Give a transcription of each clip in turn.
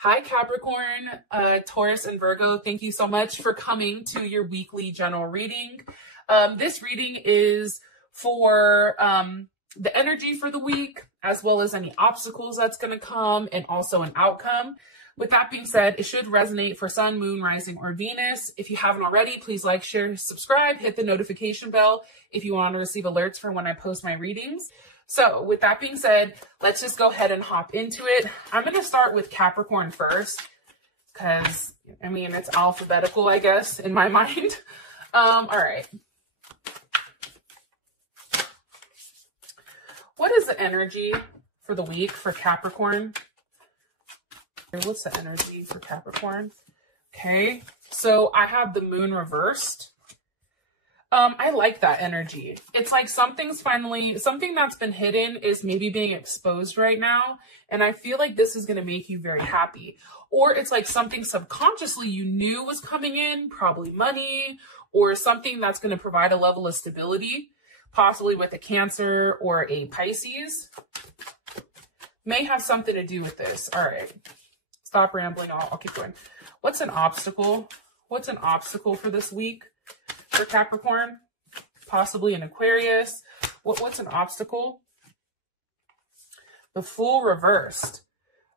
Hi, Capricorn, Taurus, and Virgo. Thank you so much for coming to your weekly general reading. This reading is for the energy for the week, as well as any obstacles that's going to come, and also an outcome. With that being said, it should resonate for Sun, Moon, Rising, or Venus. If you haven't already, please like, share, subscribe, hit the notification bell if you want to receive alerts for when I post my readings. So with that being said, let's just go ahead and hop into it. I'm going to start with Capricorn first because, I mean, it's alphabetical, I guess, in my mind. All right. What is the energy for the week for Capricorn? What's the energy for Capricorn? Okay, so I have the moon reversed. I like that energy. It's like something that's been hidden is maybe being exposed right now. And I feel like this is going to make you very happy. Or it's like something subconsciously you knew was coming in, probably money, or something that's going to provide a level of stability, possibly with a Cancer or a Pisces. May have something to do with this. All right. Stop rambling. I'll keep going. What's an obstacle? What's an obstacle for this week for Capricorn? Possibly an Aquarius. What's an obstacle? The Fool reversed.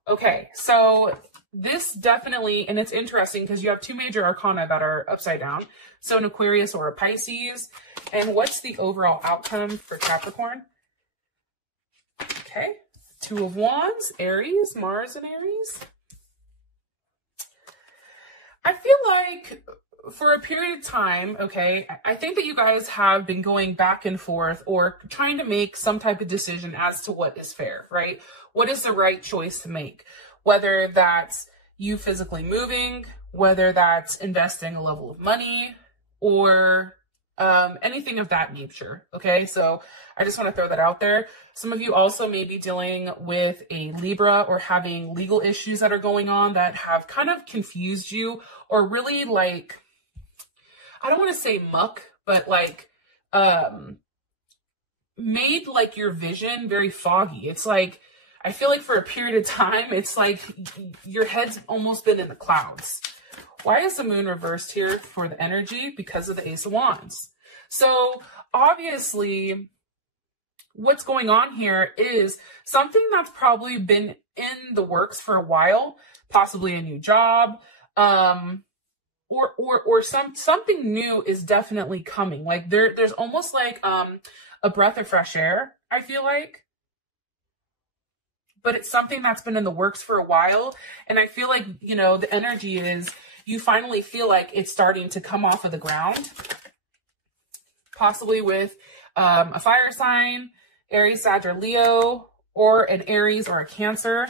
Okay, so this definitely, and it's interesting because you have two major arcana that are upside down. So an Aquarius or a Pisces. And what's the overall outcome for Capricorn? Okay, Two of Wands, Aries, Mars and Aries. I feel like for a period of time, okay, I think that you guys have been going back and forth or trying to make some type of decision as to what is fair, right? What is the right choice to make? Whether that's you physically moving, whether that's investing a level of money, or anything of that nature, okay? So I just want to throw that out there. Some of you also may be dealing with a Libra or having legal issues that are going on that have kind of confused you or really like, I don't want to say muck, but like made like your vision very foggy. It's like, I feel like for a period of time, it's like your head's almost been in the clouds. Why is the moon reversed here for the energy? Because of the Ace of Wands. So obviously what's going on here is something that's probably been in the works for a while, possibly a new job, or something new is definitely coming. Like there's almost like a breath of fresh air, I feel like. But it's something that's been in the works for a while. And I feel like, you know, the energy is you finally feel like it's starting to come off of the ground. Possibly with a fire sign, Aries, Sag, or Leo, or an Aries or a Cancer.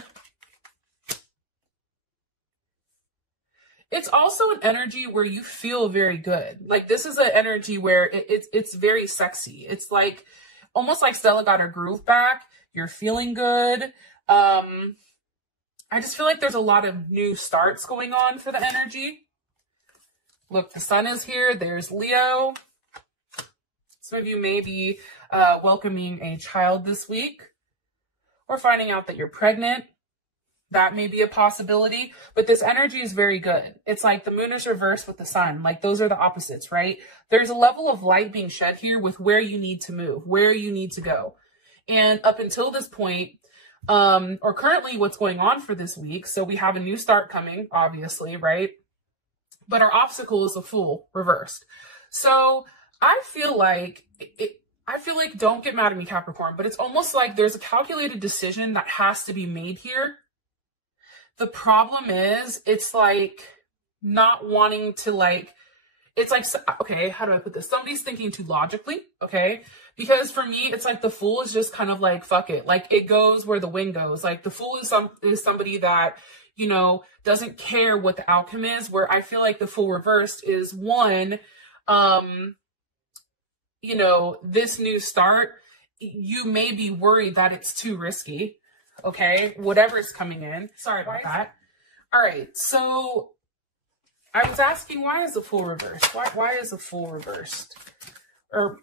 It's also an energy where you feel very good. Like this is an energy where it's very sexy. It's like almost like Stella got her groove back. You're feeling good. I just feel like there's a lot of new starts going on for the energy. Look, the sun is here. There's Leo. Some of you may be welcoming a child this week or finding out that you're pregnant. That may be a possibility, but this energy is very good. It's like the moon is reversed with the sun. Like those are the opposites, right? There's a level of light being shed here with where you need to move, where you need to go. And up until this point, or currently what's going on for this week. So we have a new start coming, obviously, right? But our obstacle is the Fool reversed. So I feel like don't get mad at me, Capricorn, but it's almost like there's a calculated decision that has to be made here. The problem is it's like not wanting to like, it's like, okay, how do I put this? Somebody's thinking too logically, okay? Because for me, it's like the Fool is just kind of like, fuck it. Like it goes where the wind goes. Like the Fool is somebody that, you know, doesn't care what the outcome is, where I feel like the Fool reversed is one, you know, this new start, you may be worried that it's too risky, okay? Whatever's coming in. Sorry about that. All right, so I was asking, why is the Fool reversed? Why is the Fool reversed? Or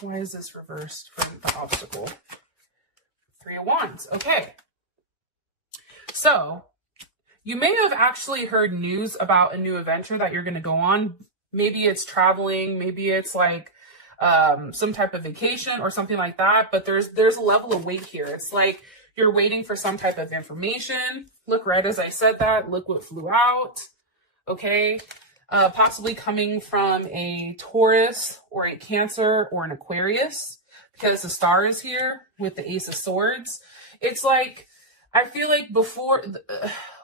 why is this reversed from the obstacle? Three of Wands, okay. So You may have actually heard news about a new adventure that you're going to go on. Maybe it's traveling, maybe it's like some type of vacation or something like that. But there's a level of wait here. It's like you're waiting for some type of information. Look, right as I said that, look what flew out. Okay. Possibly coming from a Taurus or a Cancer or an Aquarius, because the star is here with the Ace of Swords. It's like, I feel like before,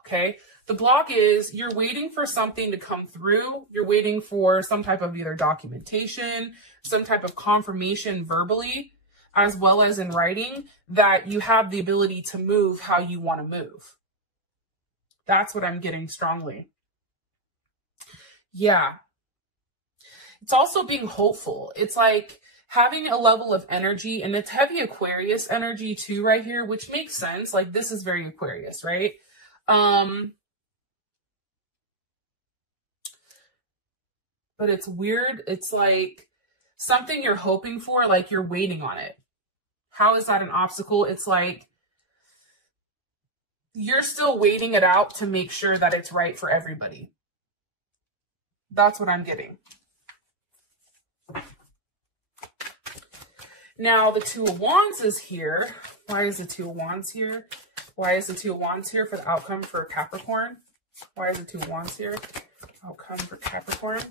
okay, the block is you're waiting for something to come through. You're waiting for some type of either documentation, some type of confirmation verbally, as well as in writing, that you have the ability to move how you want to move. That's what I'm getting strongly. Yeah. It's also being hopeful. It's like having a level of energy, and it's heavy Aquarius energy too right here, which makes sense. Like this is very Aquarius, right? But it's weird. It's like something you're hoping for, like you're waiting on it. How is that an obstacle? It's like you're still waiting it out to make sure that it's right for everybody. That's what I'm getting. Now, the Two of Wands is here. Why is the Two of Wands here? Why is the Two of Wands here for the outcome for Capricorn? Why is the Two of Wands here? Outcome for Capricorn.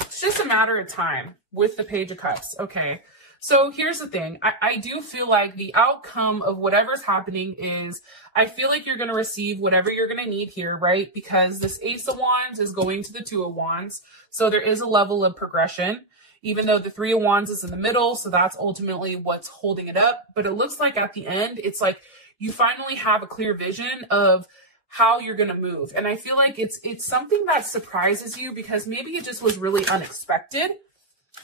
It's just a matter of time with the Page of Cups. Okay. So here's the thing. I do feel like the outcome of whatever's happening is, I feel like you're going to receive whatever you're going to need here, right? Because this Ace of Wands is going to the Two of Wands. So there is a level of progression, even though the Three of Wands is in the middle. So that's ultimately what's holding it up. But it looks like at the end, it's like you finally have a clear vision of how you're going to move. And I feel like it's something that surprises you, because maybe it just was really unexpected,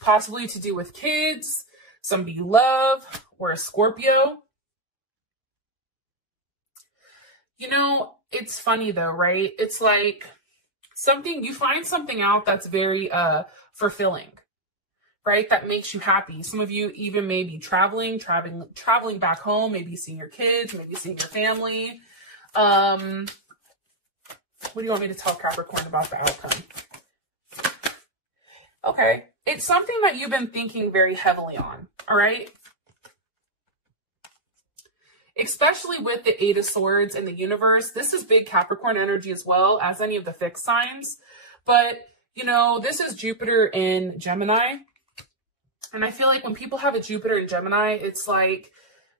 possibly to do with kids, somebody you love, or a Scorpio. You know, it's funny though, right? It's like something, you find something out that's very fulfilling, right? That makes you happy. Some of you even may be traveling back home, maybe seeing your kids, maybe seeing your family. What do you want me to tell Capricorn about the outcome? Okay. It's something that you've been thinking very heavily on, all right? Especially with the Eight of Swords in the universe. This is big Capricorn energy as well as any of the fixed signs. But, you know, this is Jupiter in Gemini. And I feel like when people have a Jupiter in Gemini, it's like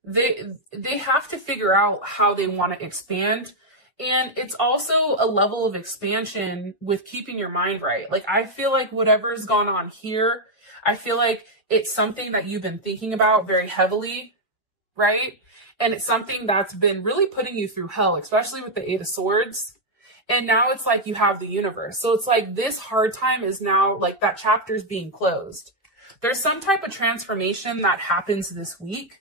they have to figure out how they want to expand. And it's also a level of expansion with keeping your mind right. Like, I feel like whatever's gone on here, I feel like it's something that you've been thinking about very heavily, right? And it's something that's been really putting you through hell, especially with the Eight of Swords. And now it's like you have the universe. So it's like this hard time is now like that chapter's being closed. There's some type of transformation that happens this week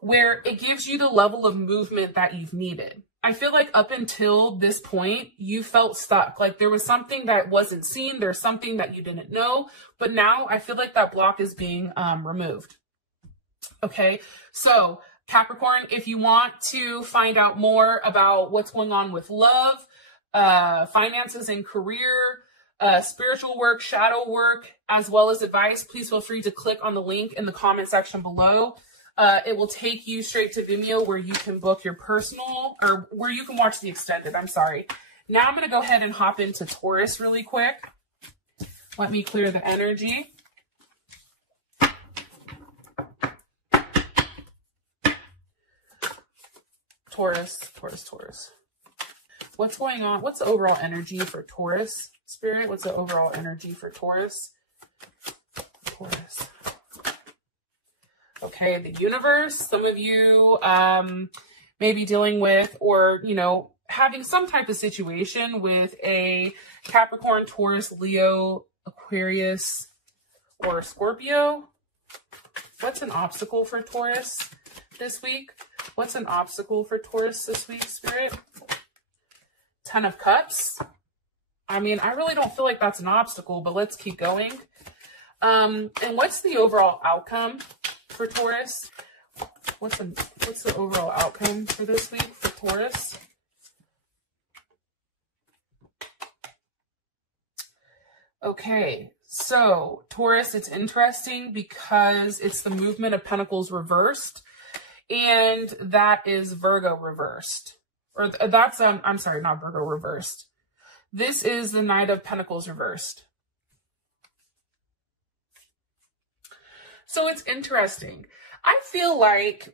where it gives you the level of movement that you've needed. I feel like up until this point, you felt stuck. Like there was something that wasn't seen. There's something that you didn't know. But now I feel like that block is being removed. Okay, so Capricorn, if you want to find out more about what's going on with love, finances and career, spiritual work, shadow work, as well as advice, please feel free to click on the link in the comment section below. It will take you straight to Vimeo where you can book your personal, or where you can watch the extended, I'm sorry. Now I'm going to go ahead and hop into Taurus really quick. Let me clear the energy. Taurus. What's going on? What's the overall energy for Taurus, Spirit? What's the overall energy for Taurus? Taurus. Okay, the universe. Some of you may be dealing with, or, you know, having some type of situation with a Capricorn, Taurus, Leo, Aquarius, or Scorpio. What's an obstacle for Taurus this week? What's an obstacle for Taurus this week, Spirit? Ten of Cups. I mean, I really don't feel like that's an obstacle, but let's keep going. And what's the overall outcome for Taurus? What's What's the overall outcome for this week for Taurus? Okay, so Taurus, it's interesting because it's the movement of Pentacles reversed, and that is Virgo reversed. Or that's, I'm sorry, not Virgo reversed. This is the Knight of Pentacles reversed. So it's interesting. I feel like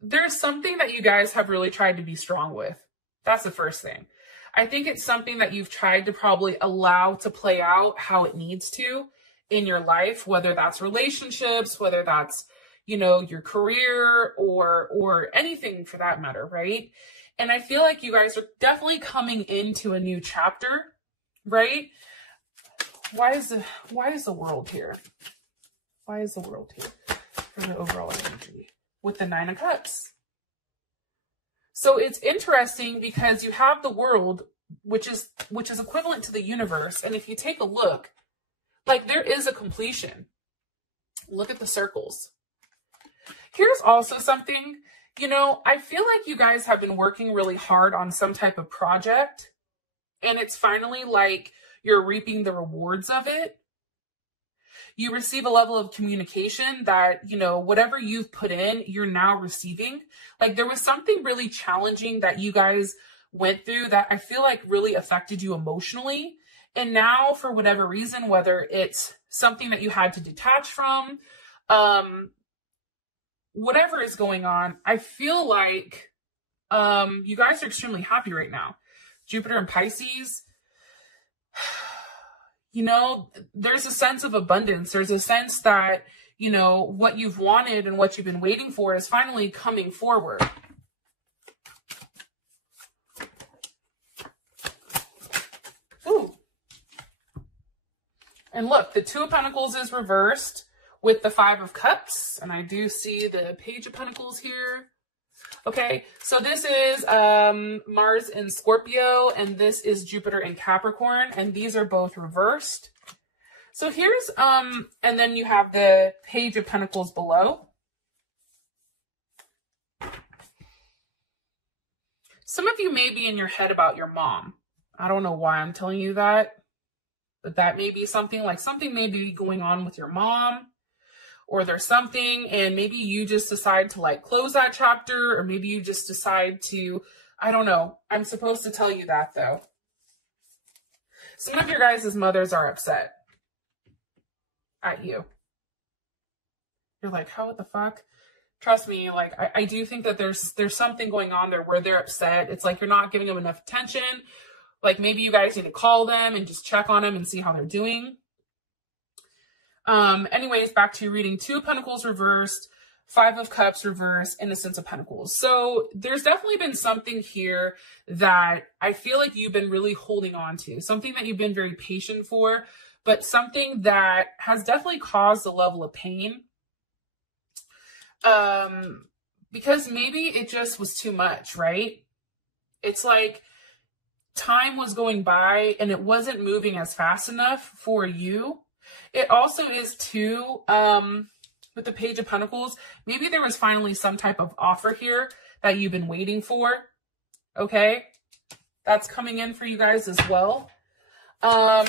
there's something that you guys have really tried to be strong with. That's the first thing. I think it's something that you've tried to probably allow to play out how it needs to in your life, whether that's relationships, whether that's, you know, your career or anything for that matter, right? And I feel like you guys are definitely coming into a new chapter, right? Why is the world here? Why is the world here for the overall energy with the Nine of Cups? So it's interesting because you have the world, which is equivalent to the universe. And if you take a look, like there is a completion. Look at the circles. Here's also something, you know, I feel like you guys have been working really hard on some type of project, and it's finally like you're reaping the rewards of it. You receive a level of communication that, you know, whatever you've put in, you're now receiving. Like there was something really challenging that you guys went through that I feel like really affected you emotionally. And now for whatever reason, whether it's something that you had to detach from, whatever is going on, I feel like you guys are extremely happy right now. Jupiter and Pisces, you know, there's a sense of abundance. There's a sense that, you know, what you've wanted and what you've been waiting for is finally coming forward. Ooh. And look, the Two of Pentacles is reversed with the Five of Cups. And I do see the Page of Pentacles here. Okay, so this is Mars in Scorpio, and this is Jupiter in Capricorn, and these are both reversed. So here's, and then you have the Page of Pentacles below. Some of you may be in your head about your mom. I don't know why I'm telling you that, but that may be something, like something may be going on with your mom. Or there's something and maybe you just decide to like close that chapter, or maybe you just decide to, I don't know. I'm supposed to tell you that though. Some of your guys' mothers are upset at you. You're like, how the fuck? Trust me, like I do think that there's something going on there where they're upset. It's like you're not giving them enough attention. Like maybe you guys need to call them and just check on them and see how they're doing. Anyways, back to your reading. Two of Pentacles reversed, Five of Cups reversed, Innocence of Pentacles. So there's definitely been something here that I feel like you've been really holding on to, something that you've been very patient for, but something that has definitely caused a level of pain. Because maybe it just was too much, right? It's like time was going by and it wasn't moving as fast enough for you. It also is too, with the Page of Pentacles, maybe there was finally some type of offer here that you've been waiting for. Okay. That's coming in for you guys as well. But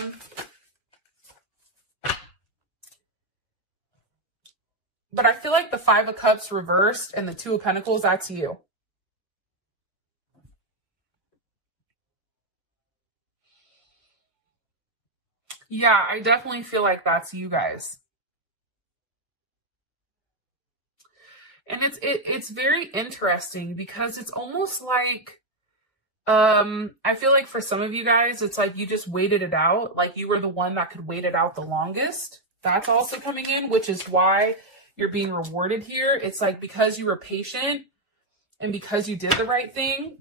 I feel like the Five of Cups reversed and the Two of Pentacles, that's you. Yeah, I definitely feel like that's you guys. And it's very interesting because it's almost like, I feel like for some of you guys, it's like you just waited it out. Like you were the one that could wait it out the longest. That's also coming in, which is why you're being rewarded here. It's like because you were patient and because you did the right thing.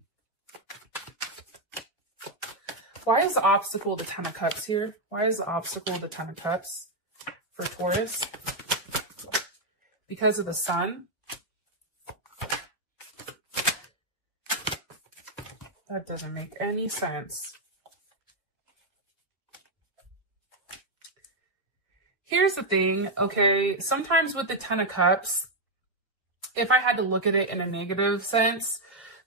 Why is the obstacle the Ten of Cups here? Why is the obstacle the Ten of Cups for Taurus? Because of the Sun. That doesn't make any sense. Here's the thing, okay? Sometimes with the Ten of Cups, if I had to look at it in a negative sense,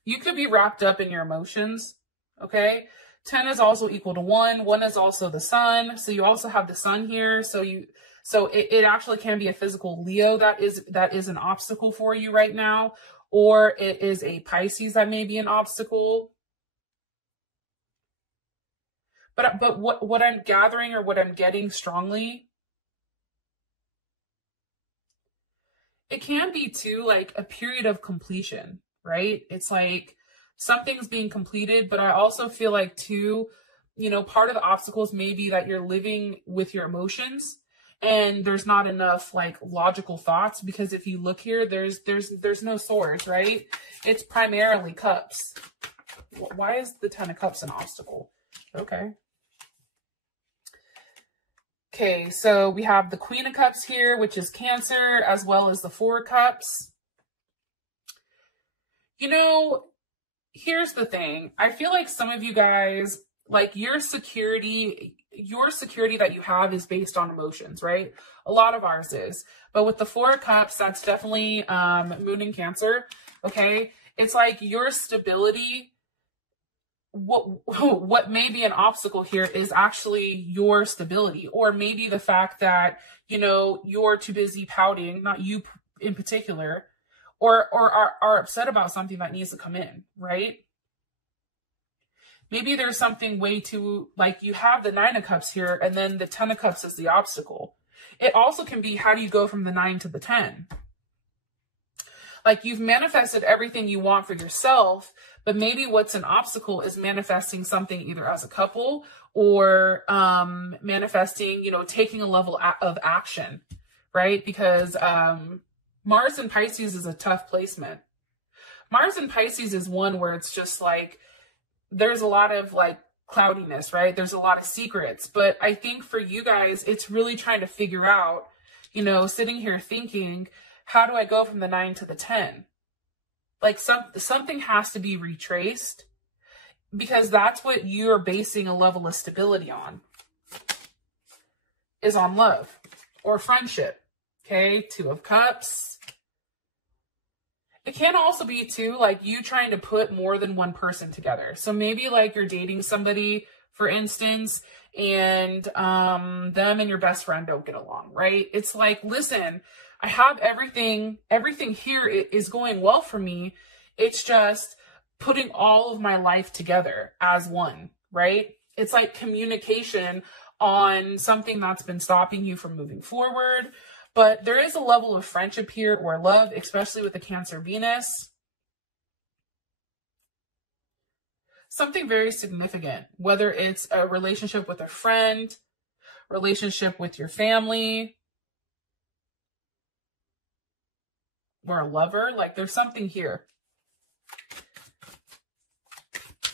you could be wrapped up in your emotions, okay? 10 is also equal to 1. 1 is also the sun. So you also have the sun here. So it actually can be a physical Leo that is an obstacle for you right now, or it is a Pisces that may be an obstacle. But what I'm gathering, or what I'm getting strongly, it can be too like a period of completion, right? It's like something's being completed, but I also feel like too, you know, part of the obstacles may be that you're living with your emotions and there's not enough like logical thoughts, because if you look here, there's no swords, right? It's primarily cups. Why is the 10 of Cups an obstacle? Okay. Okay, so we have the Queen of Cups here, which is Cancer, as well as the 4 of Cups. You know, here's the thing. I feel like some of you guys, like your security that you have is based on emotions, right? A lot of ours is. But with the 4 of Cups, that's definitely Moon in Cancer, okay? It's like your stability, what may be an obstacle here is actually your stability, or maybe the fact that, you know, you're too busy pouting, not you in particular, or are upset about something that needs to come in, right? Maybe there's something way too, like you have the 9 of Cups here, and then the 10 of Cups is the obstacle. It also can be, how do you go from the 9 to the 10? Like you've manifested everything you want for yourself, but maybe what's an obstacle is manifesting something either as a couple, or manifesting, you know, taking a level of action, right? Because Mars in Pisces is a tough placement. Mars in Pisces is one where it's just like, there's a lot of like cloudiness, right? There's a lot of secrets. But I think for you guys, it's really trying to figure out, you know, sitting here thinking, how do I go from the 9 to the 10? Like something has to be retraced, because that's what you're basing a level of stability on, is on love or friendship. Okay, 2 of Cups. It can also be too, like you trying to put more than one person together. So maybe like you're dating somebody, for instance, and them and your best friend don't get along, right? It's like, listen, I have everything here is going well for me. It's just putting all of my life together as one, right? It's like communication on something that's been stopping you from moving forward. But there is a level of friendship here, or love, especially with the Cancer Venus. Something very significant, whether it's a relationship with a friend, relationship with your family, or a lover. Like there's something here.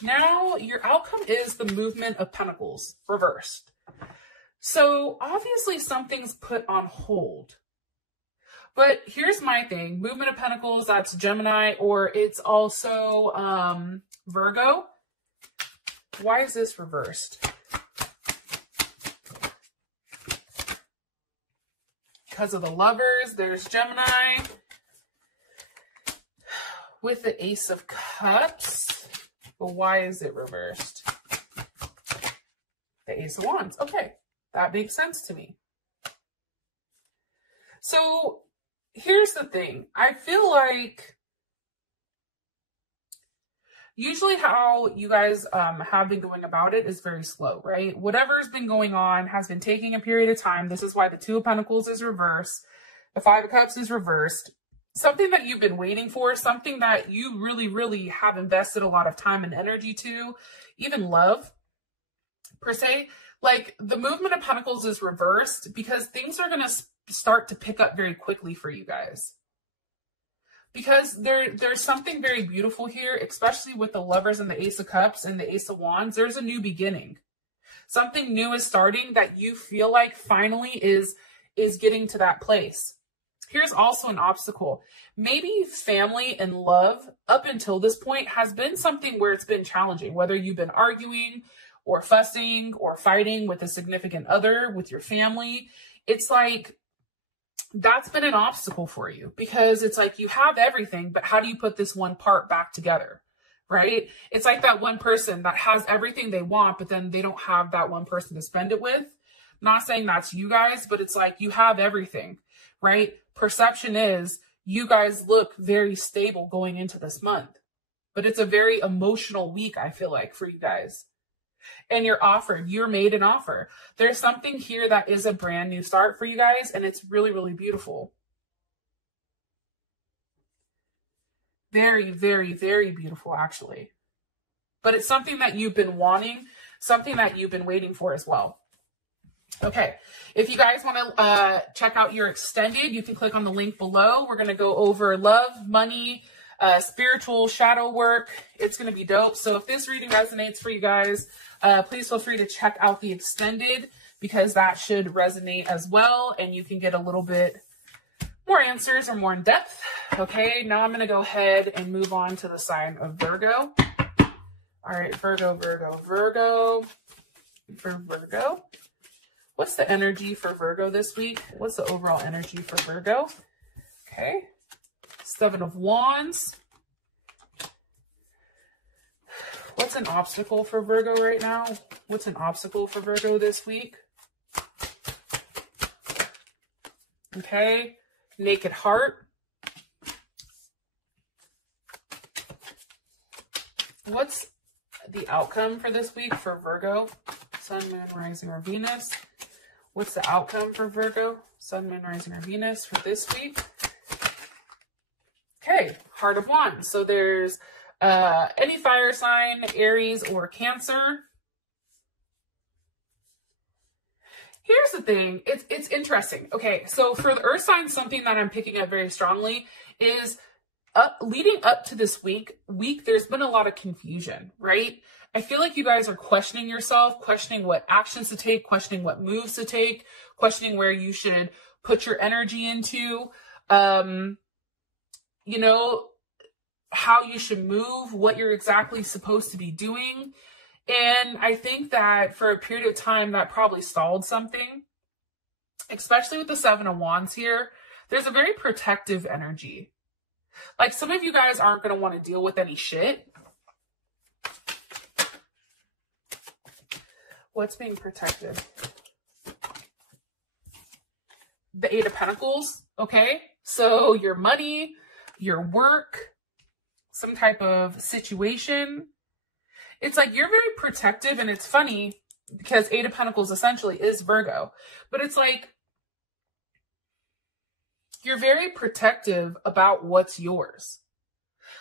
Now your outcome is the Movement of Pentacles reversed. So obviously something's put on hold. But here's my thing. Movement of Pentacles, that's Gemini, or it's also Virgo. Why is this reversed? Because of the Lovers, there's Gemini. With the Ace of Cups. But why is it reversed? The Ace of Wands. Okay, that makes sense to me. So here's the thing. I feel like usually how you guys have been going about it is very slow, right? Whatever's been going on has been taking a period of time. This is why the 2 of Pentacles is reversed. The 5 of Cups is reversed. Something that you've been waiting for, something that you really, really have invested a lot of time and energy to, even love, per se. Like, the Movement of Pentacles is reversed because things are going to start to pick up very quickly for you guys. Because there's something very beautiful here, especially with the Lovers and the Ace of Cups and the Ace of Wands. There's a new beginning. Something new is starting that you feel like finally is getting to that place. Here's also an obstacle. Maybe family and love up until this point has been something where it's been challenging, whether you've been arguing or fussing or fighting with a significant other, with your family. It's like that's been an obstacle for you, because it's like you have everything, but how do you put this one part back together, right? It's like that one person that has everything they want, but then they don't have that one person to spend it with. Not saying that's you guys, but it's like you have everything, right? Perception is you guys look very stable going into this month, but it's a very emotional week, I feel like, for you guys. And you're made an offer. There's something here that is a brand new start for you guys, and it's really, really beautiful. Very, very, very beautiful, actually. But it's something that you've been wanting, something that you've been waiting for as well. Okay, if you guys want to check out your extended, you can click on the link below. We're going to go over love, money, spiritual shadow work. It's going to be dope. So if this reading resonates for you guys, please feel free to check out the extended, because that should resonate as well, and you can get a little bit more answers or more in depth. Okay, now I'm going to go ahead and move on to the sign of Virgo. All right, Virgo. For Virgo, what's the energy for Virgo this week? What's the overall energy for Virgo? Okay, 7 of Wands. What's an obstacle for Virgo right now? What's an obstacle for Virgo this week? Okay, Naked Heart. What's the outcome for this week for Virgo? Sun, Moon, Rising, or Venus. What's the outcome for Virgo? Sun, Moon, Rising, or Venus for this week? Okay, Heart of Wands. So there's any fire sign, Aries or Cancer. Here's the thing. It's interesting. Okay, so for the Earth sign, something that I'm picking up very strongly is leading up to this week, there's been a lot of confusion, right? I feel like you guys are questioning yourself, questioning what actions to take, questioning what moves to take, questioning where you should put your energy into, you know, how you should move, what you're exactly supposed to be doing. And I think that for a period of time that probably stalled something, especially with the 7 of Wands here. There's a very protective energy. Like, some of you guys aren't going to want to deal with any shit. What's being protected? The 8 of Pentacles, okay? So your money, your work, some type of situation. It's like you're very protective, and it's funny because 8 of Pentacles essentially is Virgo. But it's like you're very protective about what's yours.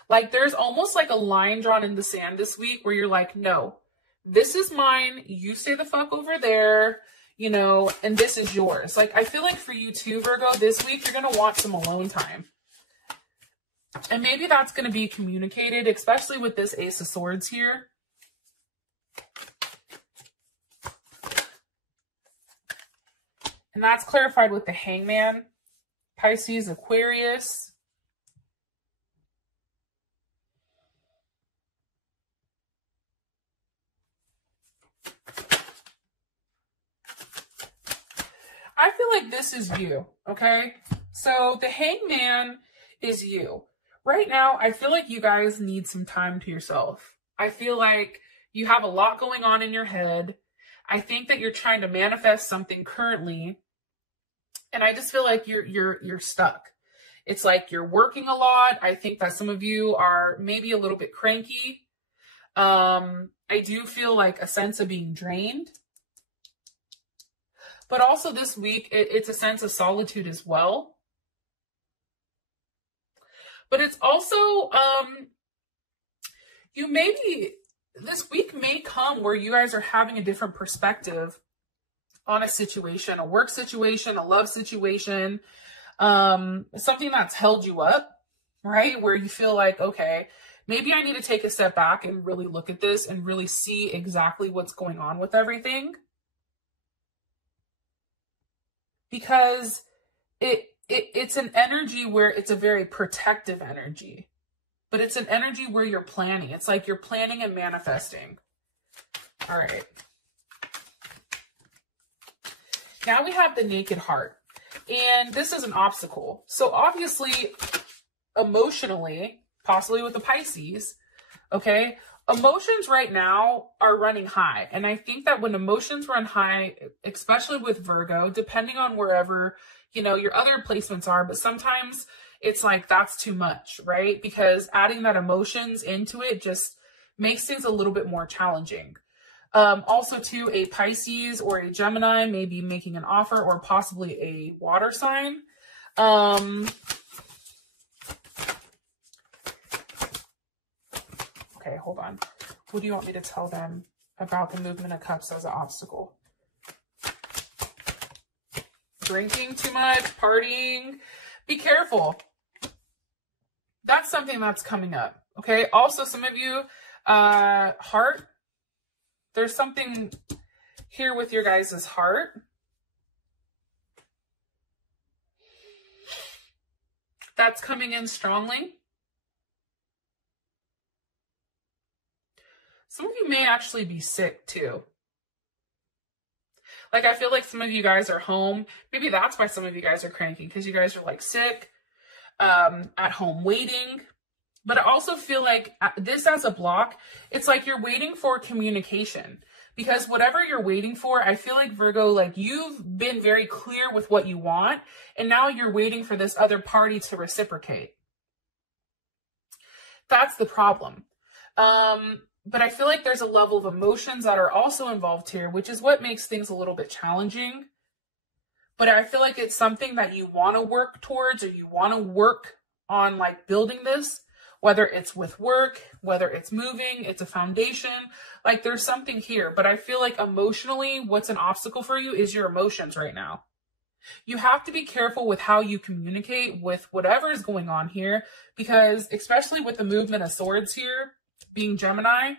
Like, there's almost like a line drawn in the sand this week where you're like, no, this is mine. You stay the fuck over there, you know, and this is yours. Like, I feel like for you too, Virgo, this week, you're going to want some alone time. And maybe that's going to be communicated, especially with this Ace of Swords here. And that's clarified with the Hangman, Pisces, Aquarius. I feel like this is you, okay? So the Hangman is you. Right now, I feel like you guys need some time to yourself. I feel like you have a lot going on in your head. I think that you're trying to manifest something currently, and I just feel like you're stuck. It's like you're working a lot. I think that some of you are maybe a little bit cranky. I do feel like a sense of being drained. But also this week, it's a sense of solitude as well. But it's also, this week may come where you guys are having a different perspective on a situation, a work situation, a love situation, something that's held you up, right? Where you feel like, okay, maybe I need to take a step back and really look at this and really see exactly what's going on with everything. Because it's an energy where it's a very protective energy, but it's an energy where you're planning. It's like you're planning and manifesting. All right. Now we have the Naked Heart. And this is an obstacle. So obviously, emotionally, possibly with the Pisces, okay, emotions right now are running high. And I think that when emotions run high, especially with Virgo, depending on wherever, you know, your other placements are, but sometimes it's like that's too much, right? Because adding that emotions into it just makes things a little bit more challenging. Also too, a Pisces or a Gemini may be making an offer, or possibly a water sign. Okay, hold on. What do you want me to tell them about the movement of cups as an obstacle? Drinking too much, partying. Be careful. That's something that's coming up. Okay. Also, some of you, heart. There's something here with your guys' heart. That's coming in strongly. Some of you may actually be sick too. Like, I feel like some of you guys are home. Maybe that's why some of you guys are cranky, because you guys are like sick, at home waiting. But I also feel like this as a block, it's like you're waiting for communication, because whatever you're waiting for, I feel like Virgo, like you've been very clear with what you want, and now you're waiting for this other party to reciprocate. That's the problem. But I feel like there's a level of emotions that are also involved here, which is what makes things a little bit challenging. But I feel like it's something that you want to work towards, or you want to work on, like building this, whether it's with work, whether it's moving, it's a foundation, like there's something here. But I feel like emotionally, what's an obstacle for you is your emotions right now. You have to be careful with how you communicate with whatever is going on here, because especially with the movement of swords here, being Gemini,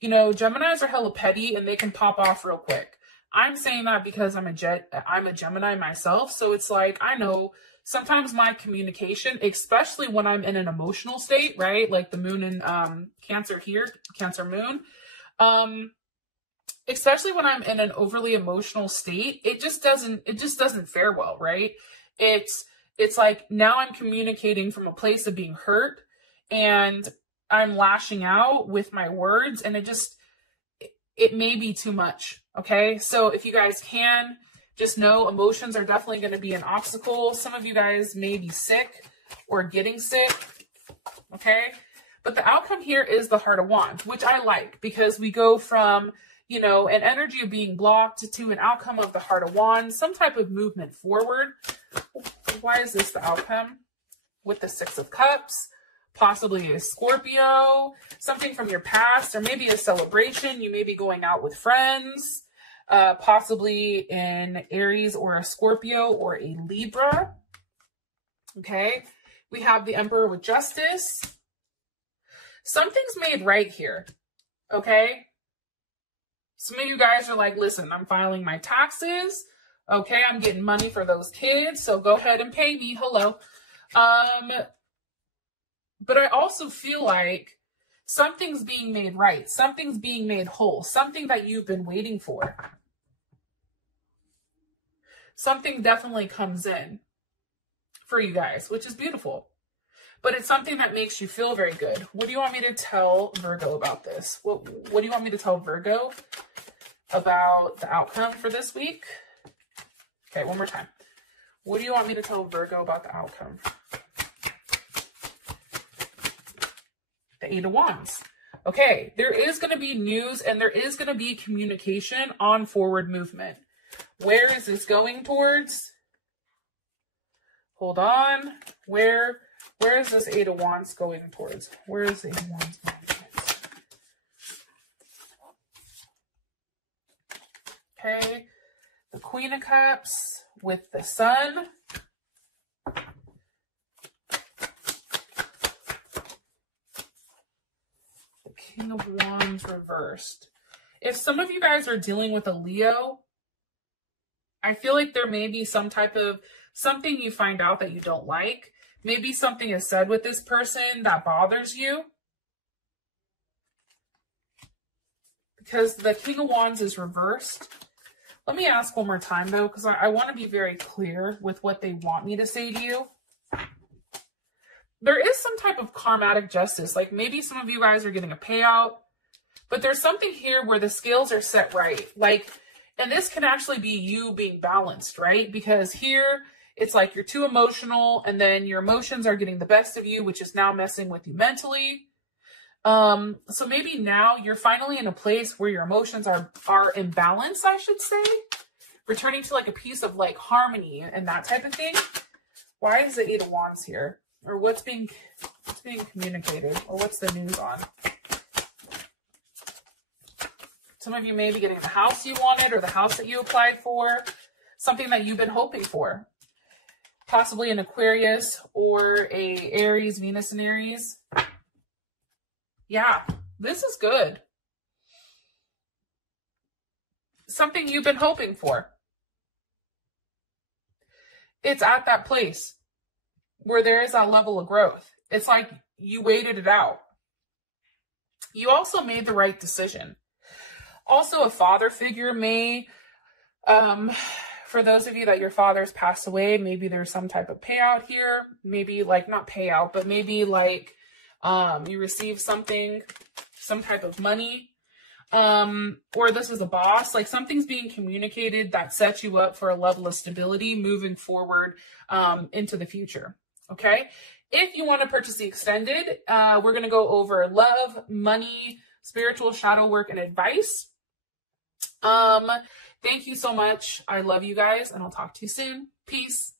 you know, Geminis are hella petty and they can pop off real quick. I'm saying that because I'm a Gemini myself. So it's like, I know sometimes my communication, especially when I'm in an emotional state, right? Like the moon in Cancer here, Cancer moon. Especially when I'm in an overly emotional state, it just doesn't fare well, right? It's like now I'm communicating from a place of being hurt, and I'm lashing out with my words, and it may be too much. Okay. So if you guys can just know, emotions are definitely going to be an obstacle. Some of you guys may be sick or getting sick. Okay. But the outcome here is the Heart of Wands, which I like, because we go from, you know, an energy of being blocked to an outcome of the Heart of Wands, some type of movement forward. Why is this the outcome? With the Six of Cups, possibly a Scorpio, something from your past, or maybe a celebration. You may be going out with friends, possibly in Aries or a Scorpio or a Libra. Okay. We have the Emperor with Justice. Something's made right here. Okay. Some of you guys are like, listen, I'm filing my taxes. Okay. I'm getting money for those kids. So go ahead and pay me. Hello. But I also feel like something's being made right. Something's being made whole. Something that you've been waiting for. Something definitely comes in for you guys, which is beautiful. But it's something that makes you feel very good. What do you want me to tell Virgo about this? What do you want me to tell Virgo about the outcome for this week? Okay, one more time. What do you want me to tell Virgo about the outcome? The Eight of Wands. Okay, there is going to be news, and there is going to be communication on forward movement. Where is this going towards? Hold on. Where is this Eight of Wands going towards? Where is the Eight of Wands going towards? Okay, the Queen of Cups with the Sun. King of Wands reversed. If some of you guys are dealing with a Leo, I feel like there may be some type of something you find out that you don't like. Maybe something is said with this person that bothers you. Because the King of Wands is reversed. Let me ask one more time, though, because I want to be very clear with what they want me to say to you. There is some type of karmatic justice. Like maybe some of you guys are getting a payout, but there's something here where the scales are set right. Like, and this can actually be you being balanced, right? Because here it's like you're too emotional and then your emotions are getting the best of you, which is now messing with you mentally. So maybe now you're finally in a place where your emotions are in balance, I should say, returning to like a piece of like harmony and that type of thing. Why is the Eight of Wands here? Or what's being communicated, or what's the news on? Some of you may be getting the house you wanted or the house that you applied for, something that you've been hoping for. Possibly an Aquarius or a Aries, Venus and Aries. Yeah, this is good. Something you've been hoping for. It's at that place where there is that level of growth. It's like you waited it out. You also made the right decision. Also, a father figure may, for those of you that your father's passed away, maybe there's some type of payout here. Maybe like, not payout, but maybe like you receive something, some type of money. Or this is a boss, like something's being communicated that sets you up for a level of stability moving forward into the future. Okay. If you want to purchase the extended, we're going to go over love, money, spiritual shadow work, and advice. Thank you so much. I love you guys, and I'll talk to you soon. Peace.